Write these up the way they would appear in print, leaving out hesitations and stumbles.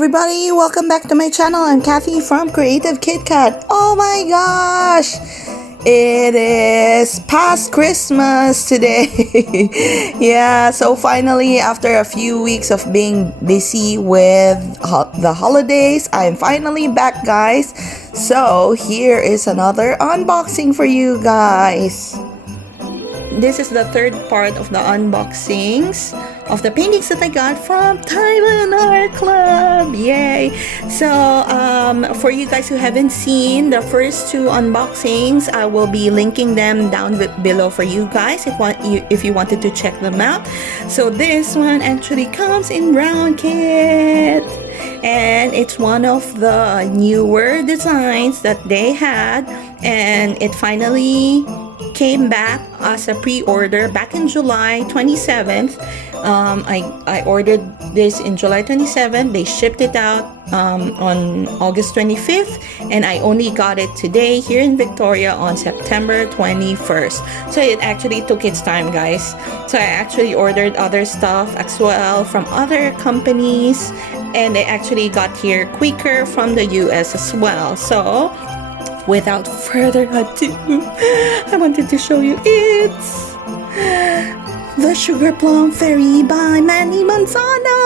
everybody, welcome back to my channel. I'm Kathy from Creative KitKat. Oh my gosh, it is past Christmas today. Yeah, so finally after a few weeks of being busy with the holidays, I'm finally back, guys. So here is another unboxing for you guys. This is the third part of the unboxings of the paintings that I got from Diamond Art Club. Yay! So for you guys who haven't seen the first two unboxings, I will be linking them down below for you guys if you wanted to check them out. So this one actually comes in round kit, and it's one of the newer designs that they had, and it finally came back as a pre-order back in July 27th. I ordered this in July 27th. They shipped it out on August 25th, and I only got it today here in Victoria on September 21st. So it actually took its time, guys. So I actually ordered other stuff as well from other companies, and they actually got here quicker from the US as well. So without further ado, I wanted to show you it's the Sugar Plum Fairy by Mandie Manzano.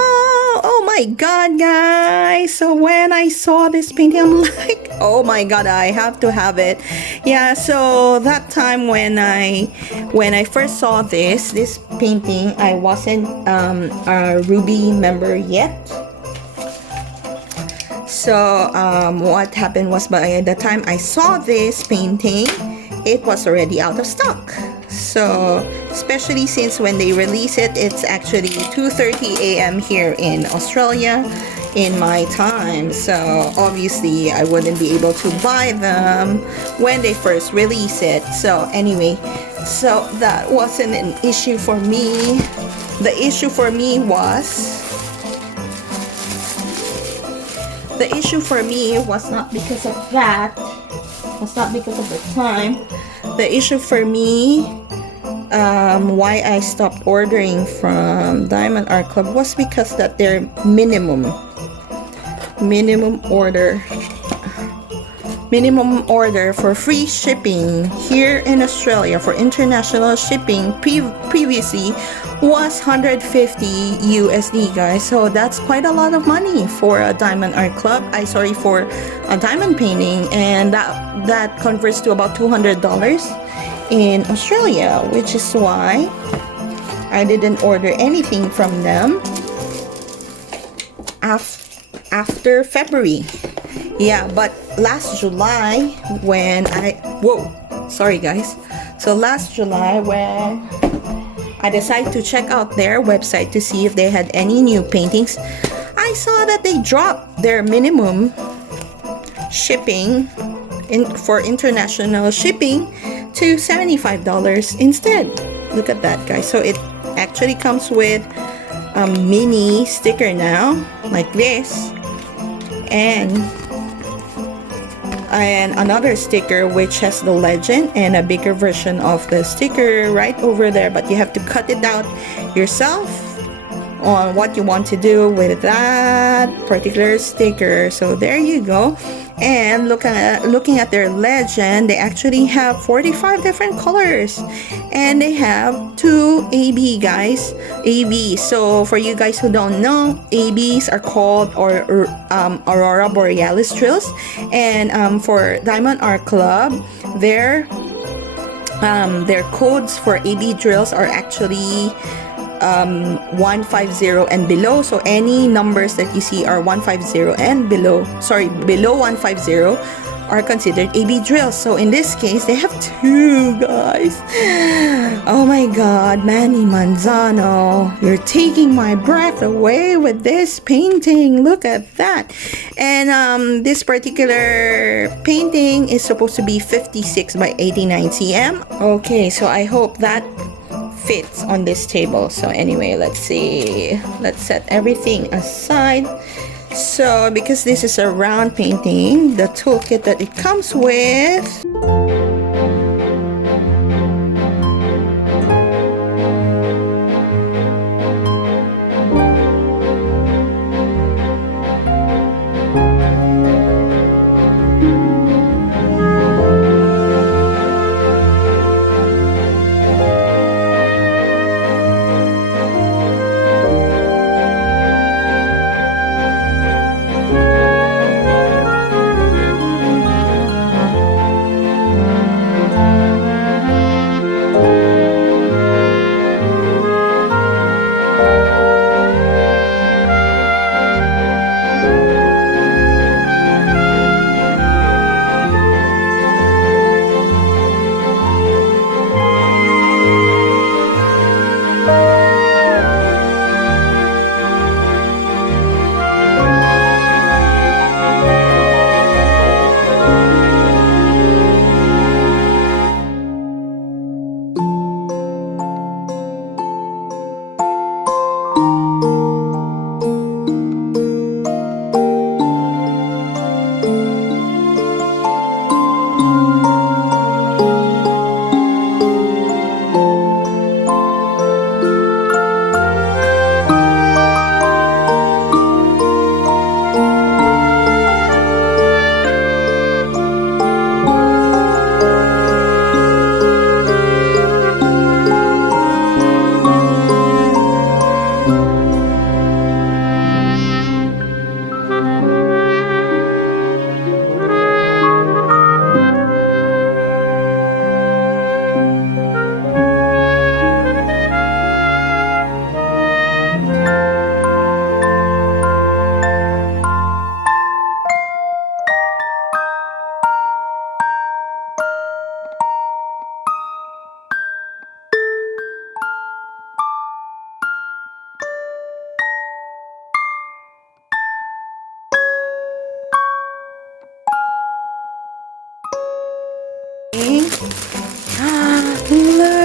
Oh my god, guys. So when I saw this painting, I'm like, oh my god, I have to have it. Yeah, so that time when I first saw this painting, I wasn't a Ruby member yet. So what happened was, by the time I saw this painting, it was already out of stock. So especially since when they release it, it's actually 2:30 a.m. here in Australia in my time. So obviously I wouldn't be able to buy them when they first release it. So anyway, so that wasn't an issue for me. The issue for me was not because of that. Was not because of the time. The issue for me, why I stopped ordering from Diamond Art Club, was because that their minimum order for free shipping here in Australia for international shipping previously was 150 USD, guys. So that's quite a lot of money for a Diamond Art Club. For a diamond painting, and that converts to about $200 in Australia, which is why I didn't order anything from them after February. Yeah, but last July when last July when I decided to check out their website to see if they had any new paintings, I saw that they dropped their minimum shipping for international shipping to $75 instead. Look at that, guys. So it actually comes with a mini sticker now, like this, and another sticker which has the legend, and a bigger version of the sticker right over there, but you have to cut it out yourself on what you want to do with that particular sticker. So there you go. And looking at their legend, they actually have 45 different colors, and they have two AB, guys. AB. So for you guys who don't know, ABs are called Aurora Borealis drills, and for Diamond Art Club, their codes for AB drills are actually 150 and below. So any numbers that you see are 150 and below, below 150 are considered AB drills. So in this case, they have two, guys. Oh my god, Mandie Manzano, you're taking my breath away with this painting. Look at that. And this particular painting is supposed to be 56 by 89 cm. Okay, so I hope that fits on this table. So anyway, let's see, let's set everything aside. So because this is a round painting, the toolkit that it comes with,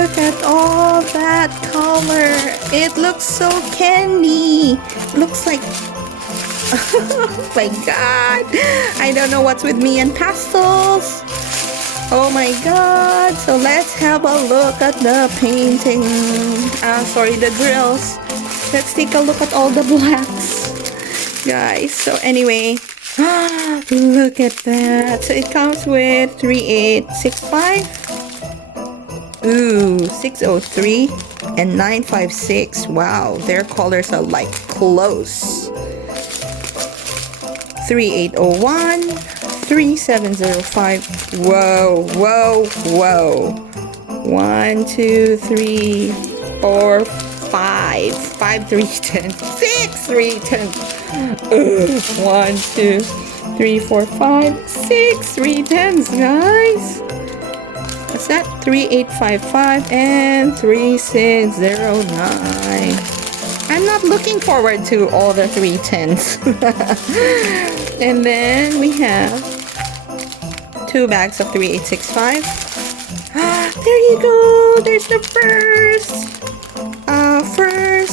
Look at all that color. It looks so candy. Looks like oh my god. I don't know what's with me and pastels. Oh my god. So let's have a look at the painting. Sorry, the drills. Let's take a look at all the blacks, guys. So anyway, look at that. So it comes with 3865, ooh, 603, and 956. Wow, their colors are like close. 3801, 3705. Whoa, whoa, whoa. 1, 2, 3, 4, 5, 5, 3, 10, 6, 3, 10. 1, 2, 3, 4, 5, 6, 3 tens, guys. What's that? 3855 and 3609. I'm not looking forward to all the 3 tens. And then we have 2 bags of 3865. There you go. There's the first,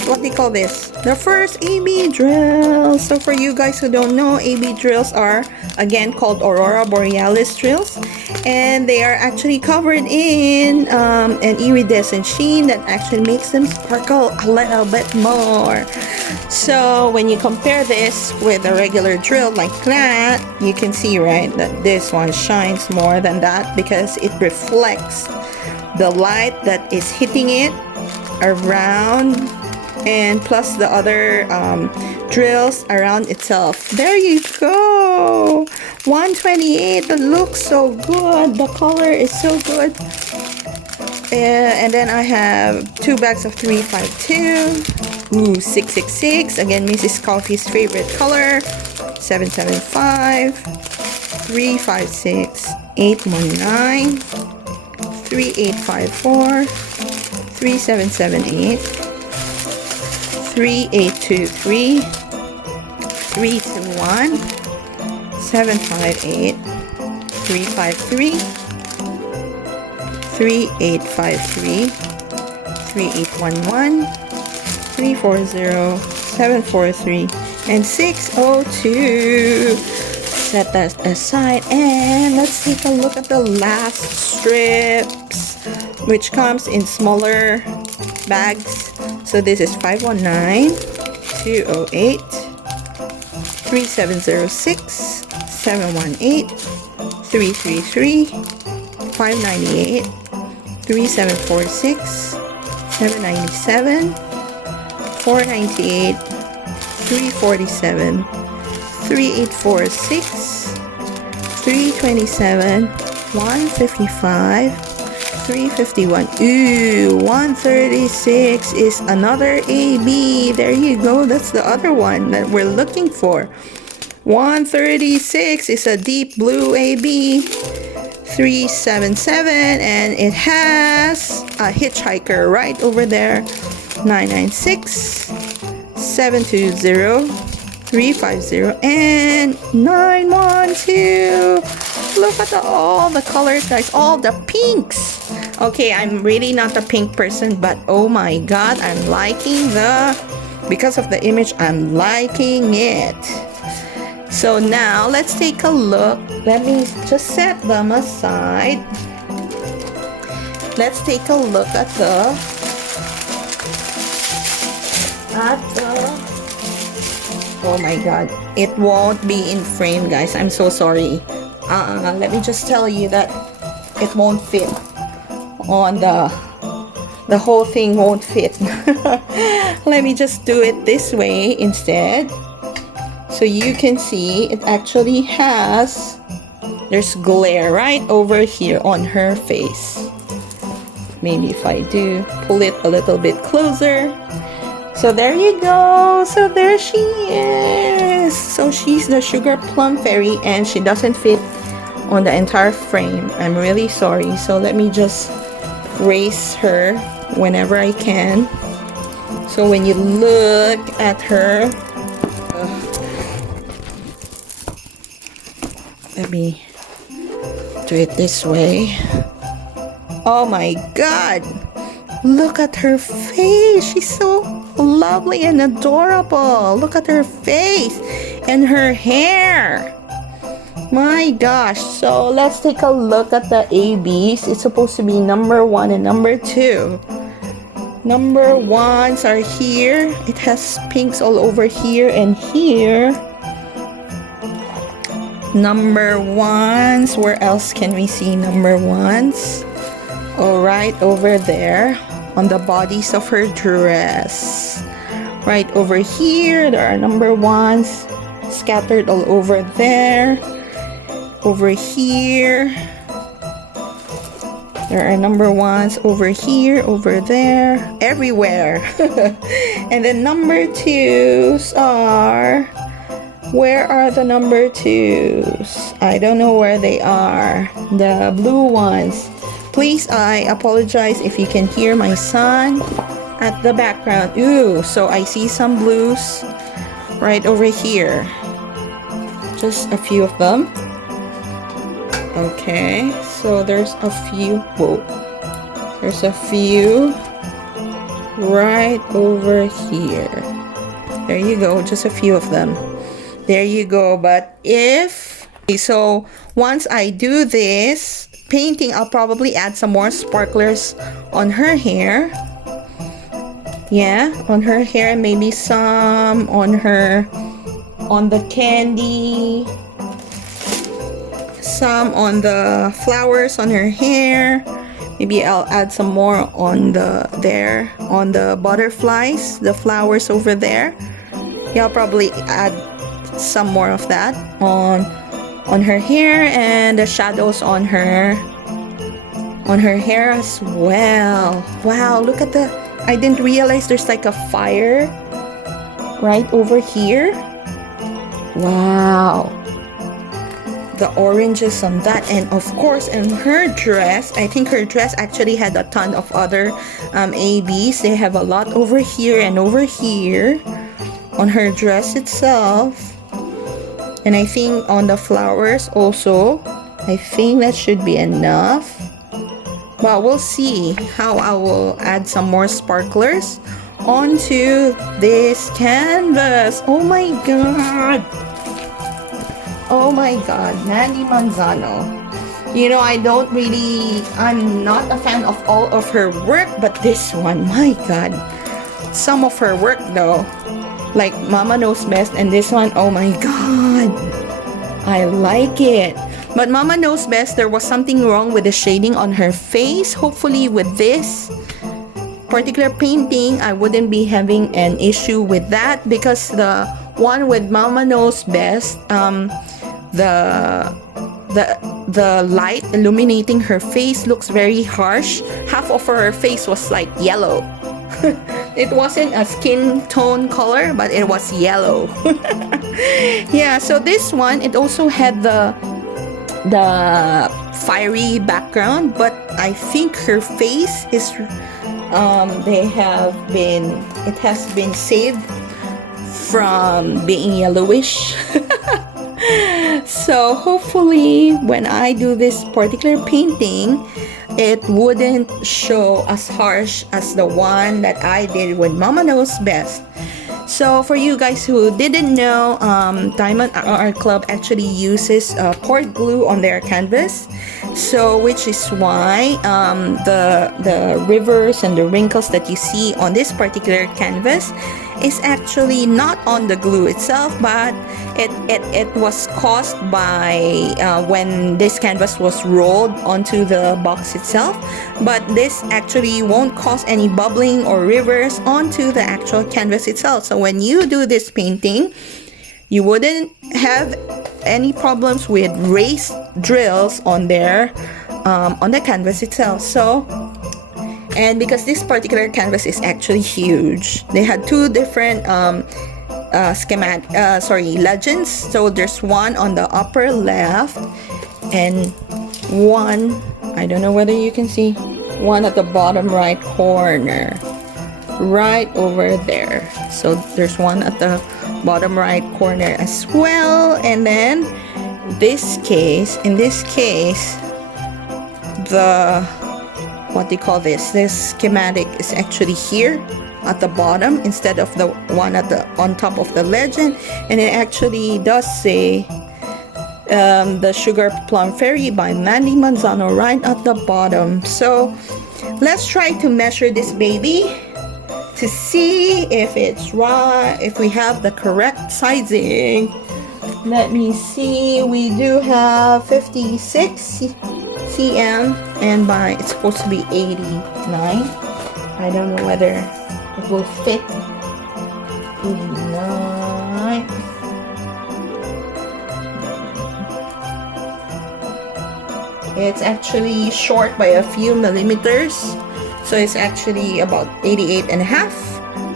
what do you call this? The first AB drills. So for you guys who don't know, AB drills are again called Aurora Borealis drills, and they are actually covered in an iridescent sheen that actually makes them sparkle a little bit more. So when you compare this with a regular drill like that, you can see, right, that this one shines more than that because it reflects the light that is hitting it around, and plus the other drills around itself. There you go. 128. That looks so good. The color is so good. And then I have 2 bags of 352. Ooh, 666. Again, Mrs. Coffee's favorite color. 775. 356. 819. 3854. 3778, 3823, 321, 758, 353, 3853, 3811, 340, 743, and 602. Set that aside and let's take a look at the last strips, which comes in smaller bags. So this is 519, 208, 3706, 718, 333, 598, 3746, 797, 498, 347, 3846, 327, 155, 351. Ooh, 136 is another AB. There you go. That's the other one that we're looking for. 136 is a deep blue AB. 377, and it has a hitchhiker right over there. 996, 720, 350, and 912. Look at all the colors, guys. All the pinks. Okay, I'm really not a pink person, but oh my god, I'm liking because of the image, I'm liking it. So now let's take a look. Let me just set them aside. Let's take a look at oh my god, it won't be in frame, guys. I'm so sorry. Let me just tell you that it won't fit on the whole thing won't fit. Let me just do it this way instead, so you can see it actually has, there's glare right over here on her face. Maybe if I do pull it a little bit closer. So there you go. So there she is. So she's the sugar plum fairy and she doesn't fit on the entire frame. I'm really sorry. So let me just raise her whenever I can. So when you look at her, let me do it this way. Oh my God. Look at her face. She's so lovely and adorable. Look at her face and her hair. My gosh. So let's take a look at the ABs. It's supposed to be number 1 and number 2. Number 1s are here. It has pinks all over here and here. Number 1s. Where else can we see number 1s? All right, over there on the bodies of her dress. Right over here, there are number 1s scattered all over there. Over here, there are number 1s over here, over there, everywhere. And then number 2s are, where are the number 2s? I don't know where they are. The blue ones. Please, I apologize if you can hear my son at the background. Ooh, so I see some blues right over here. Just a few of them. Okay, so there's a few. Whoa. There's a few right over here. There you go, just a few of them. There you go. But if, so once I do this painting, I'll probably add some more sparklers on her hair. Yeah, on her hair, maybe some on her, on the candy, some on the flowers on her hair. Maybe I'll add some more on the, there, on the butterflies, the flowers over there. Yeah, I'll probably add some more of that on her hair, and the shadows on her hair as well. Wow, look at the, I didn't realize there's like a fire right over here. Wow, the oranges on that. And of course in her dress, I think her dress actually had a ton of other ABs. They have a lot over here and over here on her dress itself. And I think on the flowers also, I think that should be enough. But we'll see how I will add some more sparklers onto this canvas. Oh my God. Oh my God, Mandie Manzano. You know, I'm not a fan of all of her work, but this one, my God. Some of her work though, like Mama Knows Best, and this one, oh my God, I like it. But Mama Knows Best, there was something wrong with the shading on her face. Hopefully with this particular painting, I wouldn't be having an issue with that, because the one with Mama Knows Best, the light illuminating her face looks very harsh. Half of her face was like yellow. It wasn't a skin tone color, but it was yellow. Yeah, so this one, it also had the fiery background, but I think her face is it has been saved from being yellowish. So hopefully when I do this particular painting, it wouldn't show as harsh as the one that I did with Mama Knows Best. So for you guys who didn't know, Diamond Art Club actually uses poured glue on their canvas, so which is why the rivers and the wrinkles that you see on this particular canvas is actually not on the glue itself, but it was caused by when this canvas was rolled onto the box itself. But this actually won't cause any bubbling or rivers onto the actual canvas itself. So when you do this painting, you wouldn't have any problems with raised drills on there on the canvas itself. So, and because this particular canvas is actually huge, they had two different legends. So there's one on the upper left and one, I don't know whether you can see, one at the bottom right corner, right over there. So there's one at the bottom right corner as well. And then in this case, the what they call this. This schematic is actually here at the bottom instead of the one at the on top of the legend, and it actually does say the Sugar Plum Fairy by Mandie Manzano right at the bottom. So let's try to measure this baby to see if it's right, if we have the correct sizing. Let me see, we do have 56 cm and it's supposed to be 89. I don't know whether it will fit. 89. It's actually short by a few millimeters, so it's actually about 88 and a half,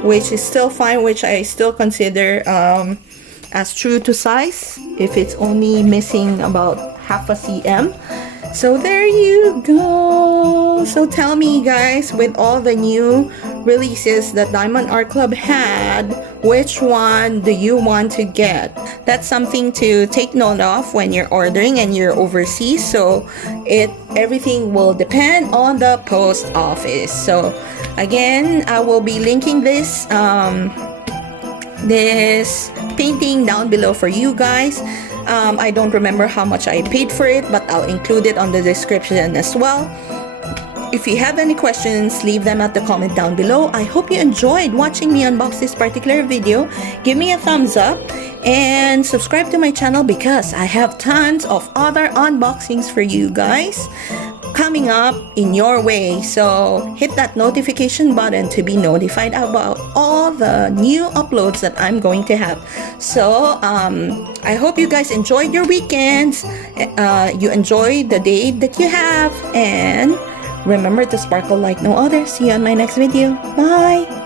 which is still fine, which I still consider as true to size if it's only missing about half a cm. So there you go. So tell me guys, with all the new releases that Diamond Art Club had, which one do you want to get? That's something to take note of when you're ordering and you're overseas. So everything will depend on the post office. So again, I will be linking this this painting down below for you guys. I don't remember how much I paid for it, but I'll include it on the description as well. If you have any questions, leave them at the comment down below. I hope you enjoyed watching me unbox this particular video. Give me a thumbs up and subscribe to my channel because I have tons of other unboxings for you guys coming up in your way. So hit that notification button to be notified about all the new uploads that I'm going to have. So I hope you guys enjoyed your weekends, you enjoyed the day that you have, and remember to sparkle like no other. See you on my next video. Bye.